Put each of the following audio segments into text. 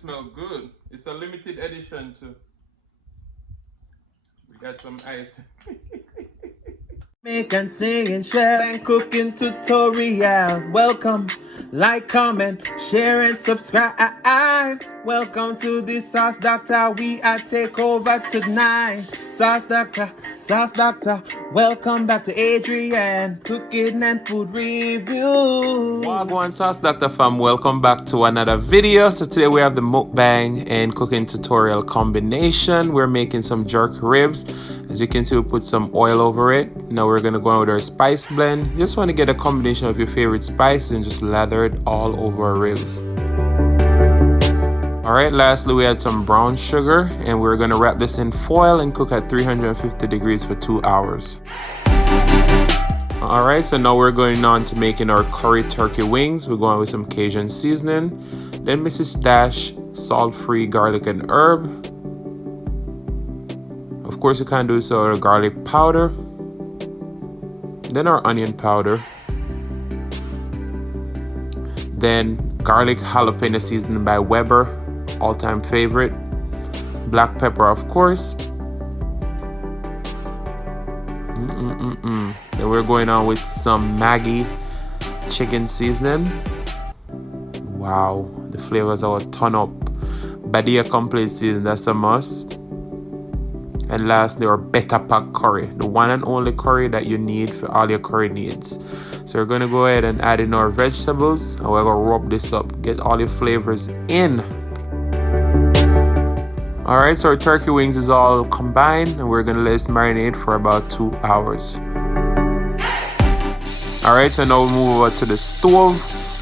smell good. It's a limited edition too. We got some ice. Make and sing and share and cooking tutorial. Welcome, like, comment, share and subscribe. Welcome to the Sauce Dackta. We are take over tonight. Sauce Dackta, Sauce Dackta. Welcome back to Adrian, cooking and food review. Wagwan Sauce Dackta fam, welcome back to another video. So today we have the mukbang and cooking tutorial combination. We're making some jerk ribs. As you can see, we put some oil over it. Now we're gonna go on with our spice blend. You just want to get a combination of your favorite spices and just lather it all over our ribs. Alright, lastly we add some brown sugar and we're gonna wrap this in foil and cook at 350 degrees for 2 hours. Alright, so now we're going on to making our curry turkey wings. We're going with some Cajun seasoning. Then Mrs. Dash salt-free garlic and herb. Of course, you can do so with garlic powder. Then our onion powder. Then garlic jalapeno seasoning by Weber, all-time favorite. Black pepper, of course. Then we're going on with some Maggi chicken seasoning. Wow, the flavors are a ton up. Badia complete season, that's a must. And lastly, our Beta Pack curry, the one and only curry that you need for all your curry needs. So we're going to go ahead and add in our vegetables and we're going to rub this up, get all your flavors in. Alright, so our turkey wings is all combined and we're going to let this marinate for about 2 hours. Alright, so now we move over to the stove.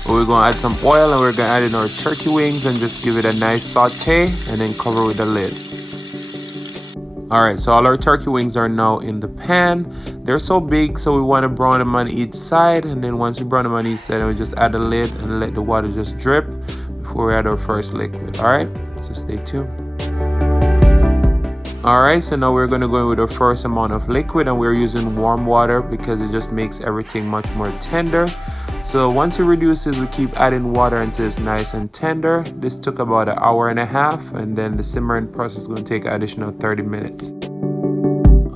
We're going to add some oil and we're going to add in our turkey wings and just give it a nice saute and then cover with the lid. Alright, so all our turkey wings are now in the pan. They're so big, so we want to brown them on each side. And then once we brown them on each side, we just add the lid and let the water just drip before we add our first liquid. Alright, so stay tuned. Alright, so now we're going to go in with our first amount of liquid and we're using warm water because it just makes everything much more tender. So once it reduces, we keep adding water until it's nice and tender. This took about an hour and a half and then the simmering process is going to take an additional 30 minutes.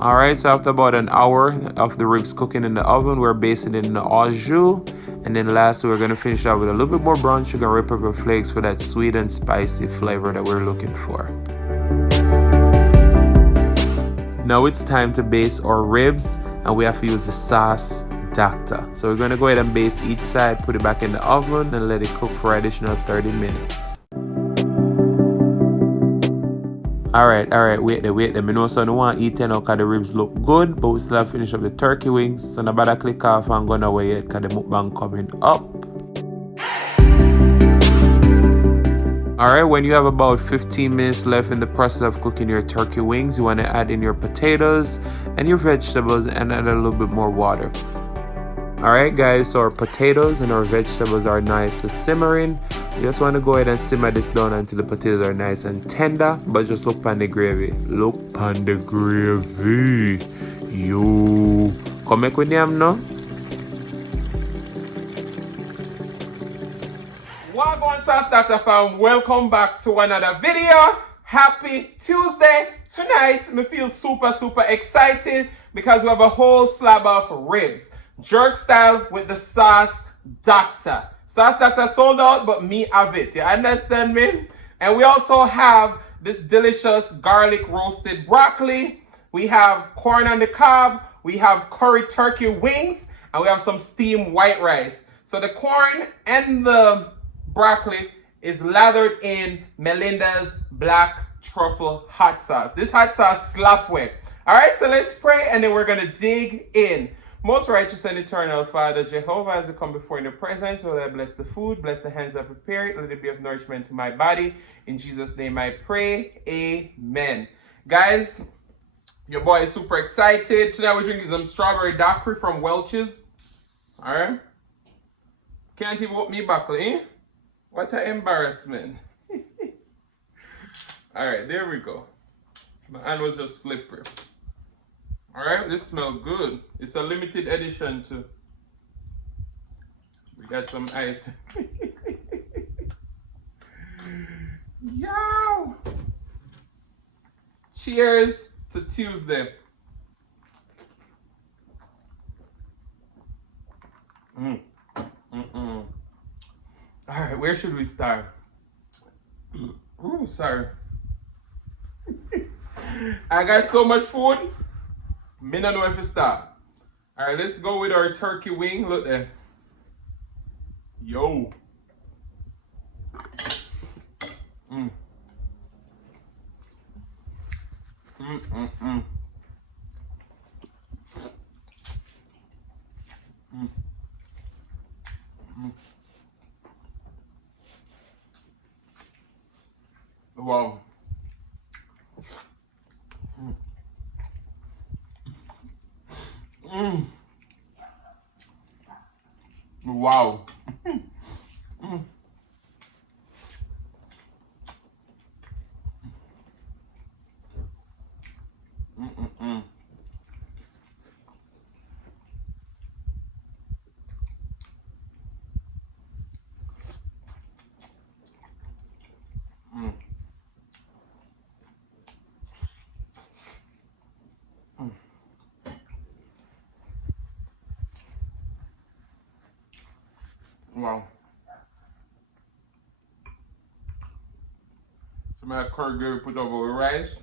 Alright, so after about an hour of the ribs cooking in the oven, we're basting it in the au jus. And then lastly, we're going to finish up with a little bit more brown sugar and red pepper flakes for that sweet and spicy flavor that we're looking for. Now it's time to baste our ribs and we have to use the Sauce Dackta. So we're going to go ahead and baste each side, put it back in the oven and let it cook for an additional 30 minutes. Alright, wait there. I know so I don't want to eat now because the ribs look good, but we still have to finish up the turkey wings. So no bother click off and go away yet because the mukbang coming up. Alright, when you have about 15 minutes left in the process of cooking your turkey wings, you want to add in your potatoes and your vegetables and add a little bit more water. Alright guys, so our potatoes and our vegetables are nicely simmering. You just want to go ahead and simmer this down until the potatoes are nice and tender, but just look on the gravy. Look on the gravy. Yo. Come make with them now. Wagwan Sauce Dackta fam, welcome back to another video. Happy Tuesday. Tonight, I feel super excited because we have a whole slab of ribs. Jerk style with the Sauce Dackta. Sauce Dackta sold out, but me have it. You understand me? And we also have this delicious garlic roasted broccoli. We have corn on the cob. We have curry turkey wings. And we have some steamed white rice. So the corn and the broccoli is lathered in Melinda's black truffle hot sauce. This hot sauce slap wet. Alright, so let's pray and then we're going to dig in. Most righteous and eternal Father Jehovah, as I come before in your presence, will I bless the food, bless the hands that prepare it, let it be of nourishment to my body. In Jesus' name I pray, amen. Guys, your boy is super excited. Today we're drinking some strawberry daiquiri from Welch's. Alright. Can't even open me buckle, eh? What an embarrassment. Alright, there we go. My hand was just slippery. Alright, this smells good. It's a limited edition too. We got some ice. Yo! Cheers to Tuesday. All right, where should we start? Ooh, sorry. I got so much food. Me don't know if to start. All right, let's go with our turkey wing. Look there. Yo. Wow. Wow. Wow. Some of that curd gravy put over with rice.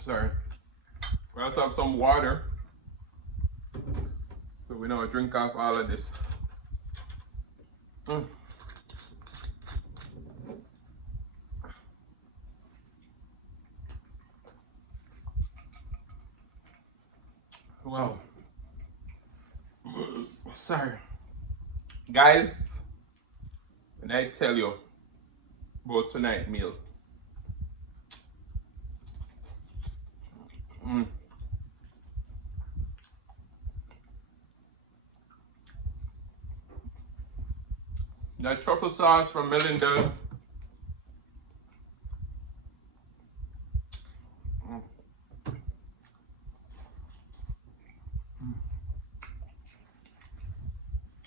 Sorry. We also have some water. So we know I drink off all of this. Wow. Sorry. Guys, when I tell you about tonight's meal. That truffle sauce from Melinda.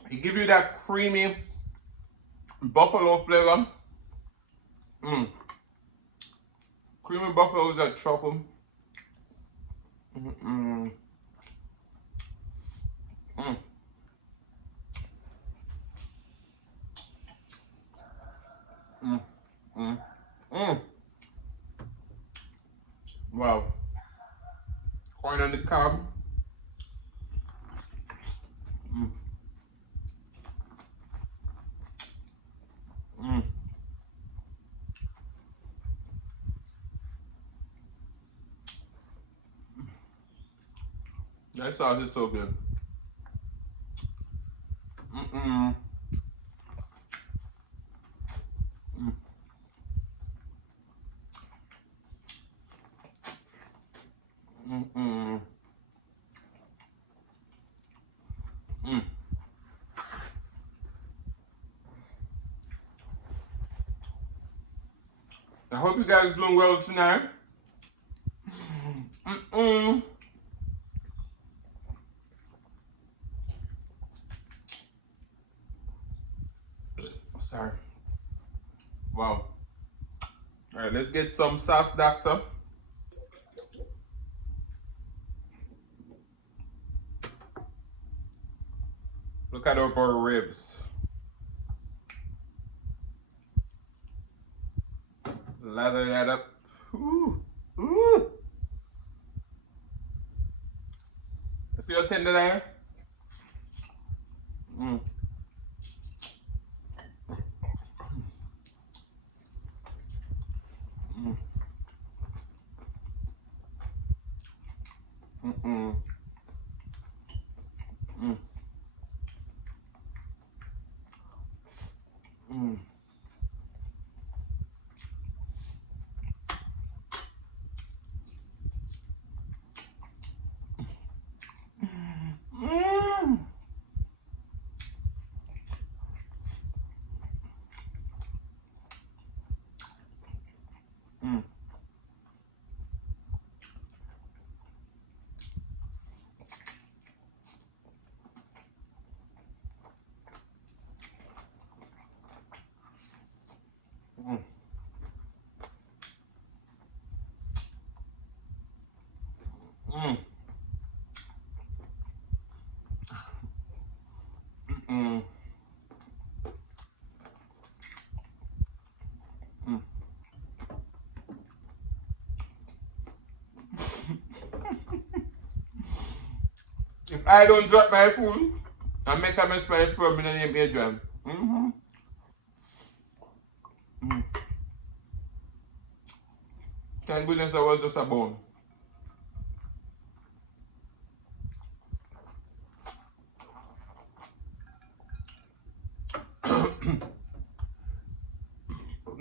It gives you that creamy buffalo flavor. Creamy buffalo with that truffle. Wow. Corn on the cob. That sauce is so good. I hope you guys are doing well tonight. Sorry. Wow. All right, let's get some Sauce Dackta. Look at our ribs. Lather that up. Ooh, ooh. See how tender I am? If I don't drop my food, I make a mess my friend with the name Adrian. Thank goodness that was just a bone.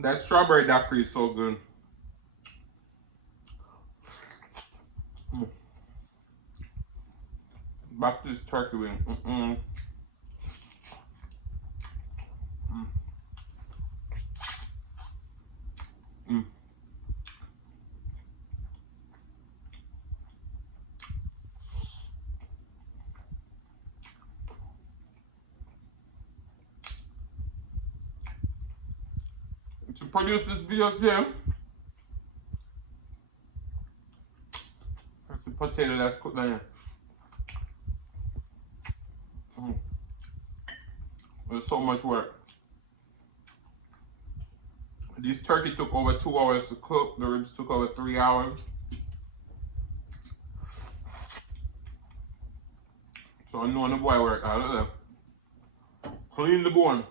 That strawberry daiquiri is so good. Back to this turkey wing. To produce this video again, that's the potato that's cooked down here. There's so much work. This turkey took over 2 hours to cook. The ribs took over 3 hours. So I know the boy work out of there. Clean the bone.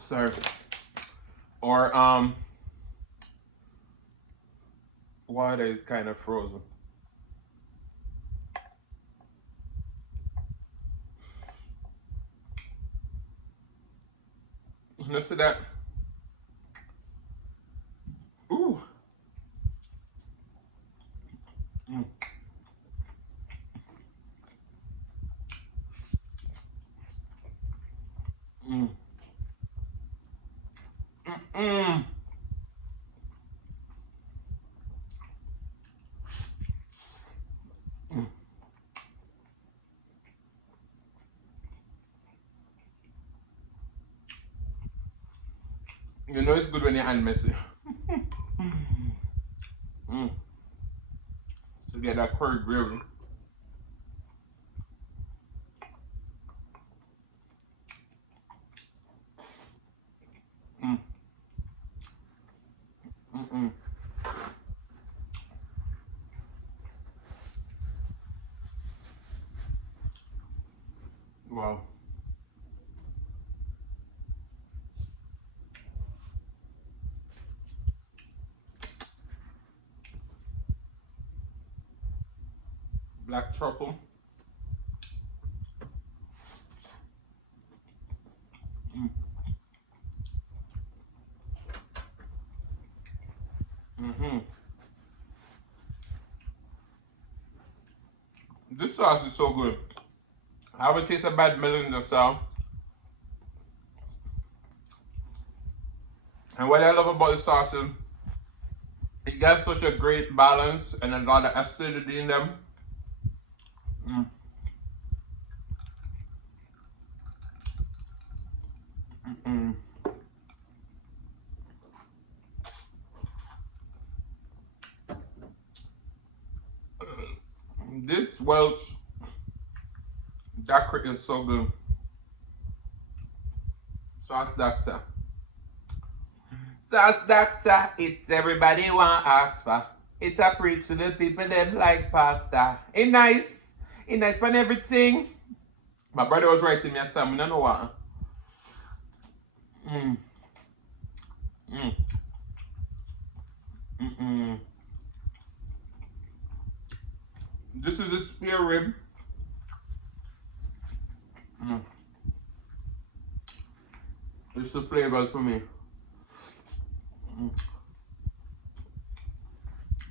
Sorry. Or water is kind of frozen. You see that? Ooh. You know it's good when your hand messy. To get that curry gravy. Wow. Black truffle. This sauce is so good. I haven't tasted bad Melinda sauce. And what I love about the sauce is it got such a great balance and a lot of acidity in them. This Welch daiquiri is so good. Sauce Dackta. Sauce Dackta, it's everybody want ask for. It a preach to the people them like pasta. It nice. It nice for everything. My brother was writing me a song, I don't know what. This is a spare rib. It's the flavors for me.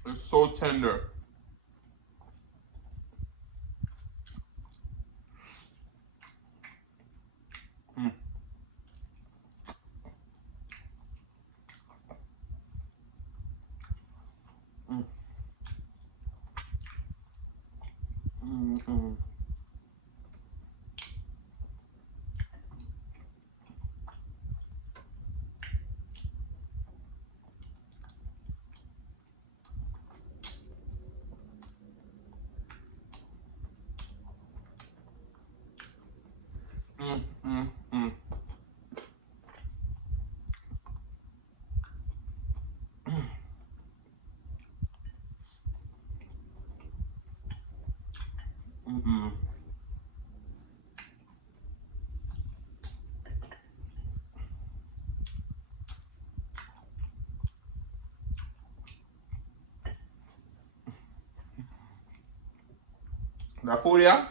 It's so tender. The food here,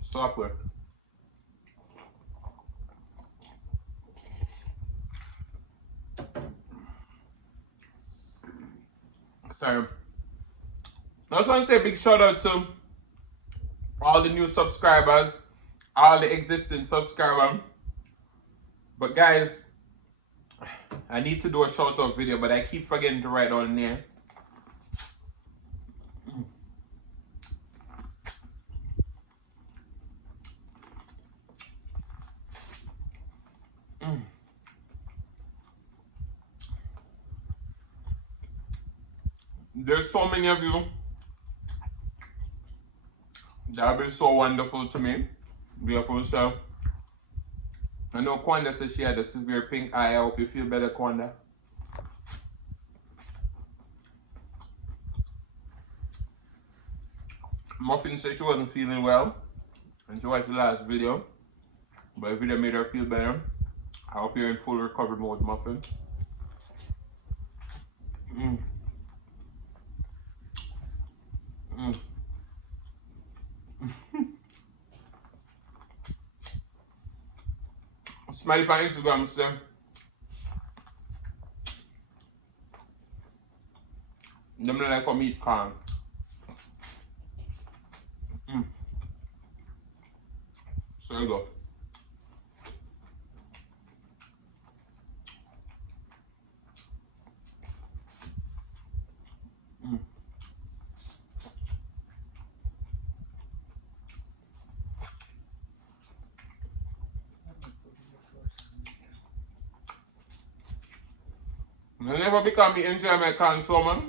super. So, I just want to say a big shout out to all the new subscribers, all the existing subscribers. But guys, I need to do a shout out video, but I keep forgetting to write down the name. There's so many of you that have been so wonderful to me. Beautiful self. I know Kwanda said she had a severe pink eye. I hope you feel better, Kwanda. Muffin said she wasn't feeling well and she watched the last video, but the video made her feel better. I hope you're in full recovery mode, Muffin. Smiley on Instagram, still. Them look like a meat corn. So you go. I never become me enjoy my consumer.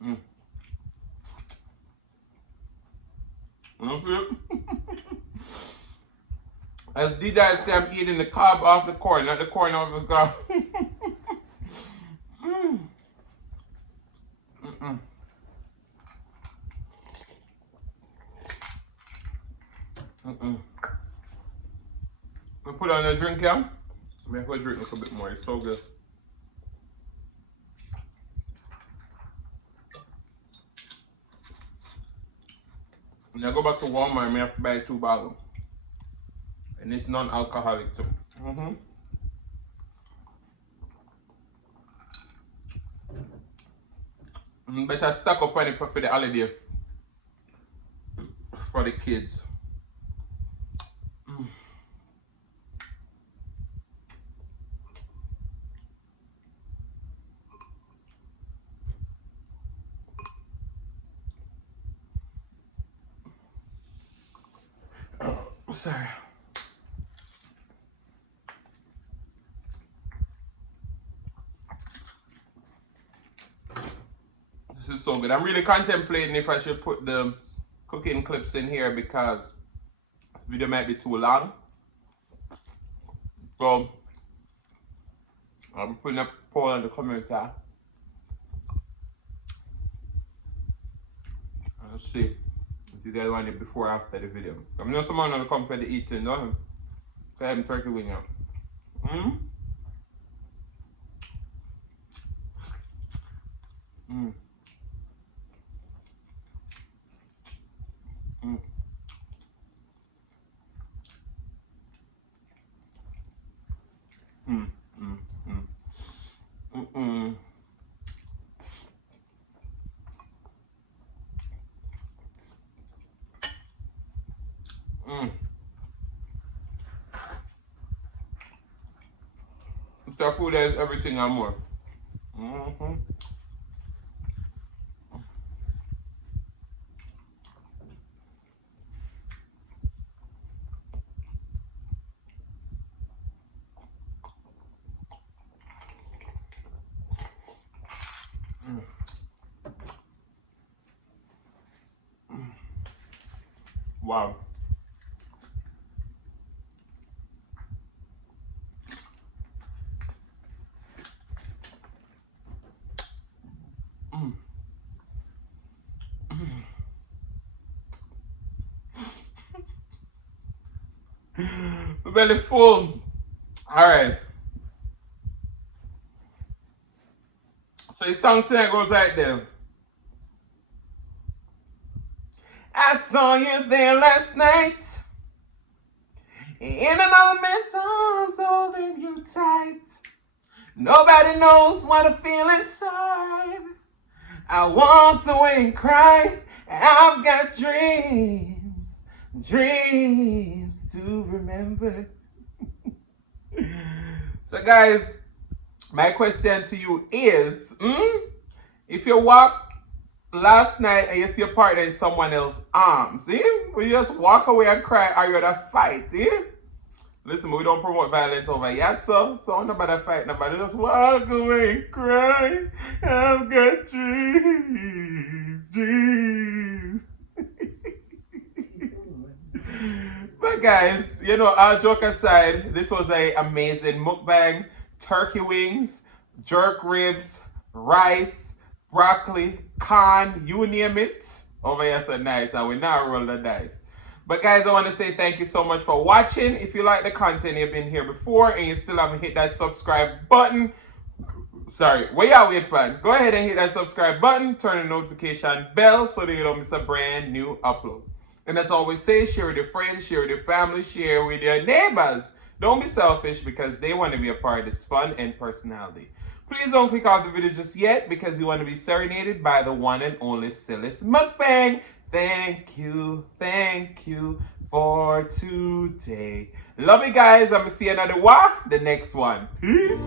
You see it? As D-Dad say, I'm eating the cob off the corn, not the corn off the cob. I put on a drink here. Make my drink look a bit more. It's so good. When I go back to Walmart, I have to buy 2 bottles. And it's non-alcoholic too. Better stock up on it for the holiday. For the kids. Sorry. This is so good. I'm really contemplating if I should put the cooking clips in here because this video might be too long. So I'm putting a poll in the comments here. Let's see if you guys want it before or after the video. I know someone gonna come for the eating, no? So I have turkey wing out. That food has everything and more. Wow. Belly full. All right. So the song tonight goes like this. I saw you there last night, in another man's arms holding you tight. Nobody knows what I feel inside. I walked away and cried. I've got dreams, dreams to remember. So guys, my question to you is, if you walk last night and you see your partner in someone else's arms, will you just walk away and cry, or you gonna fight? Listen, we don't promote violence over here, so nobody fight, nobody just walk away and cry. I've got dreams, dreams. But guys, all joke aside, this was an amazing mukbang. Turkey wings, jerk ribs, rice, broccoli, corn, you name it. Over here so nice, and we now roll the dice. But guys, I want to say thank you so much for watching. If you like the content, you've been here before and you still haven't hit that subscribe button, where y'all wait, man? Go ahead and hit that subscribe button, turn the notification bell so that you don't miss a brand new upload. And as I always say, share with your friends, share with your family, share with your neighbors. Don't be selfish, because they want to be a part of this fun and personality. Please don't click off the video just yet, because you want to be serenaded by the one and only silliest mukbang. Thank you for today. Love you guys. I'm going to see you another the next one. Peace.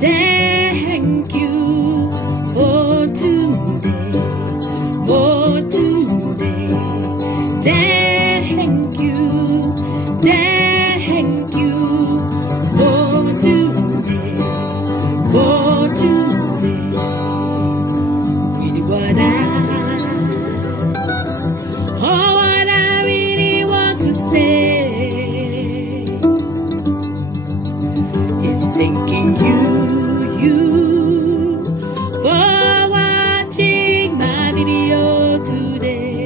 Thank you for today, for today. Thank you for today, for today. Really what I really want to say is thanking you for watching my video today.